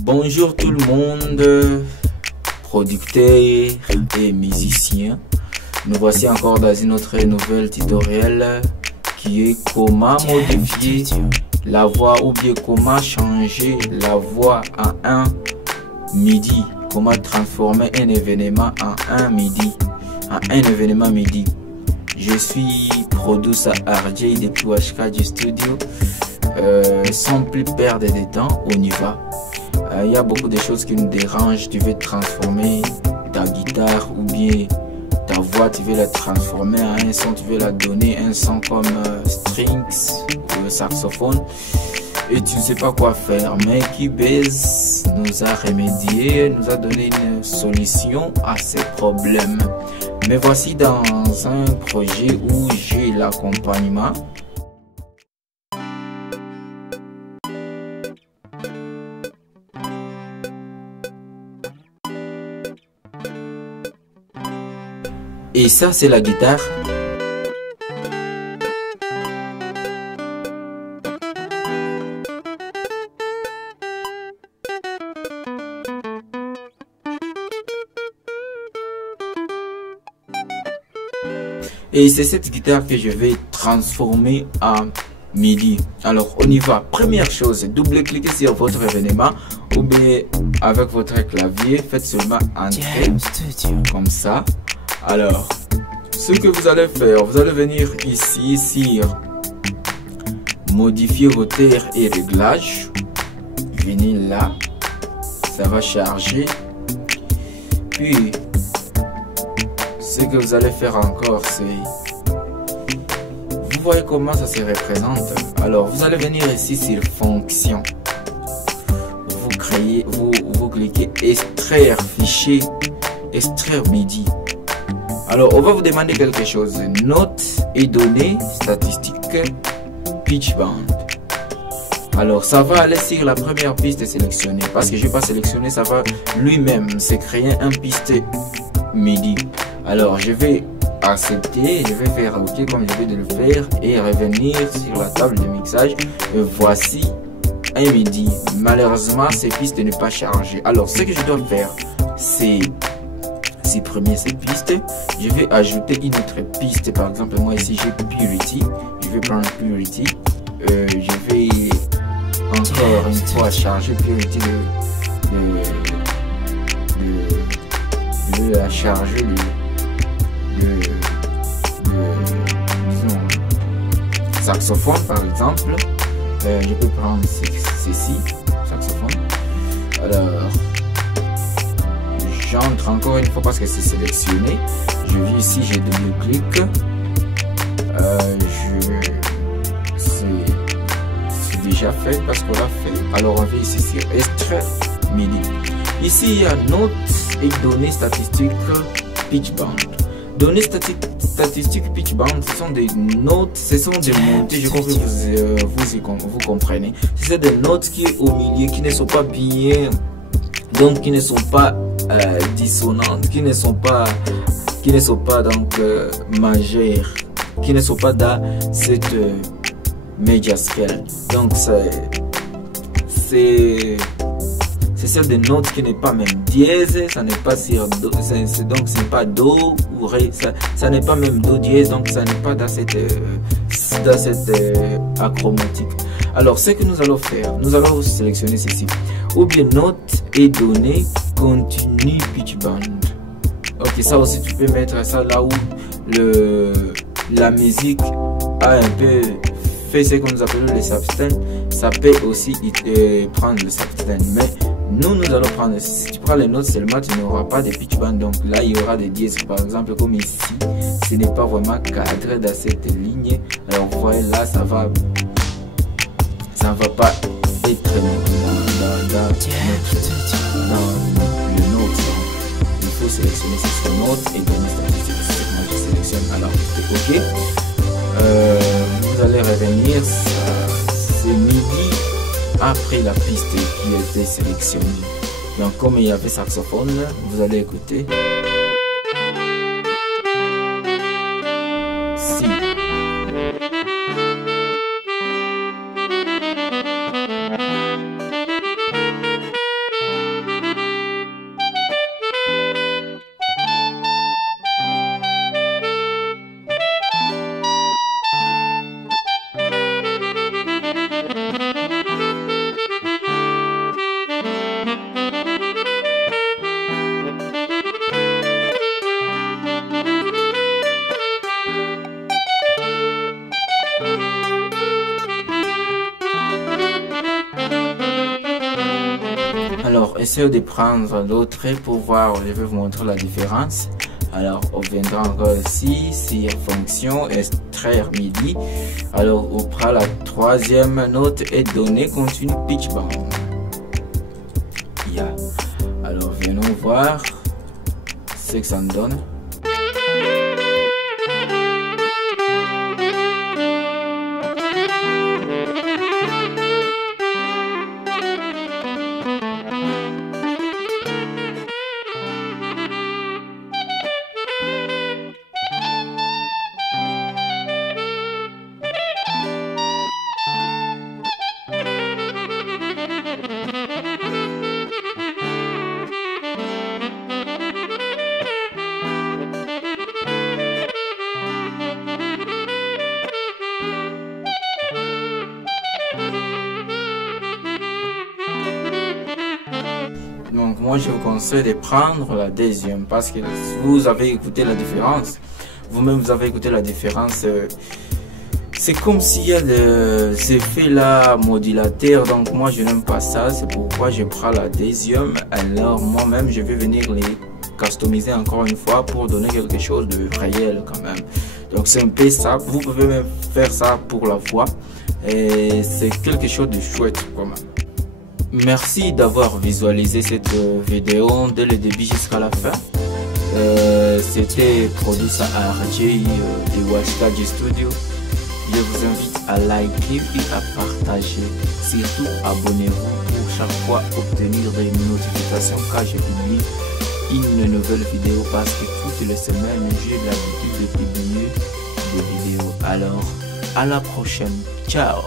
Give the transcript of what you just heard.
Bonjour tout le monde, producteurs et musiciens. Nous voici encore dans une autre nouvelle tutoriel qui est comment modifier la voix ou bien comment changer la voix en un MIDI. Comment transformer un événement en un MIDI, Je suis Producer RJ depuis HK Studio. Sans plus perdre de temps, on y va. Il y a beaucoup de choses qui nous dérangent. Tu veux transformer ta guitare ou bien ta voix, tu veux la transformer en un son, tu veux la donner un son comme strings ou saxophone et tu ne sais pas quoi faire. Mais Keybase nous a remédié, nous a donné une solution à ces problèmes. Mais voici dans un projet où j'ai l'accompagnement. Et ça, c'est la guitare. Et c'est cette guitare que je vais transformer en MIDI. Alors, on y va. Première chose, double-cliquez sur votre événement ou bien avec votre clavier, faites seulement entrer comme ça. Alors, ce que vous allez faire, vous allez venir ici sur modifier hauteur et réglage. Venez là, ça va charger. Puis, ce que vous allez faire encore, c'est, vous voyez comment ça se représente. Alors, vous allez venir ici sur fonction. Vous créez, vous cliquez extraire fichier, extraire MIDI. Alors, on va vous demander quelque chose. Notes et données, statistiques, pitch band. Alors, ça va aller sur la première piste sélectionnée. Parce que je n'ai pas sélectionné, ça va lui-même se créer un piste MIDI. Alors, je vais accepter, je vais faire OK comme je vais de le faire et revenir sur la table de mixage. Et voici un MIDI. Malheureusement, ces pistes ne sont pas chargées. Alors, ce que je dois faire, c'est supprimer cette piste. Je vais ajouter une autre piste. Par exemple, moi ici j'ai Purity. Je vais prendre Purity. Je vais encore une fois charger Purity de la charger disons, saxophone par exemple. Je peux prendre ceci, saxophone. Alors, j'entre encore une fois parce que c'est sélectionné. Je viens ici, j'ai double-clic. C'est déjà fait parce qu'on l'a fait. Alors on vient ici sur extrait MIDI. Ici il y a notes et données statistiques pitch band. Données statistiques pitch band, ce sont des notes, ce sont des montées. Je crois que vous comprenez. C'est des notes qui sont au milieu, qui ne sont pas bien, donc qui ne sont pas dissonantes, qui ne sont pas donc majeures, qui ne sont pas dans cette major scale. Donc c'est celle des notes qui n'est pas même dièse, ça n'est pas sur do, donc c'est pas do ou ré, ça n'est pas même do dièse, donc ça n'est pas dans cette achromatique. Alors ce que nous allons faire, nous allons sélectionner ceci, ou bien notes et données continue pitch band. Ok, ça aussi tu peux mettre ça là où la musique a un peu fait ce que nous appelons les substance. Ça peut aussi prendre le substance, mais nous allons prendre, si tu prends les notes seulement, tu n'auras pas de pitch band. Donc là il y aura des dièses par exemple, comme ici ce n'est pas vraiment cadré dans cette ligne. Alors vous voyez là, ça va pas être dans le note. Il faut sélectionner ces notes et donner statistiques. C'est moi qui sélectionne. Alors OK. Vous allez revenir, c'est MIDI après la piste qui était sélectionnée. Donc comme il y avait saxophone, vous allez écouter. Si. Alors, essayez de prendre l'autre pour voir, je vais vous montrer la différence. Alors, on viendra encore ici, sur fonction, extraire MIDI. Alors, on prend la troisième note et donner continue pitch bend. Yeah. Alors, venons voir ce que ça nous donne. Donc moi je vous conseille de prendre la deuxième parce que vous avez écouté la différence. Vous-même vous avez écouté la différence. C'est comme s'il y a des effets là modulateurs. Donc moi je n'aime pas ça. C'est pourquoi je prends la deuxième. Alors moi-même je vais venir les customiser encore une fois pour donner quelque chose de réel quand même. Donc c'est un peu ça. Vous pouvez même faire ça pour la voix. Et c'est quelque chose de chouette quand même. Merci d'avoir visualisé cette vidéo dès le début jusqu'à la fin. C'était produit par RJ de Washkaji Studio. Je vous invite à liker et à partager. Surtout abonnez-vous pour chaque fois obtenir des notifications quand je publie une nouvelle vidéo parce que toutes les semaines j'ai l'habitude de publier des vidéos. Alors à la prochaine. Ciao.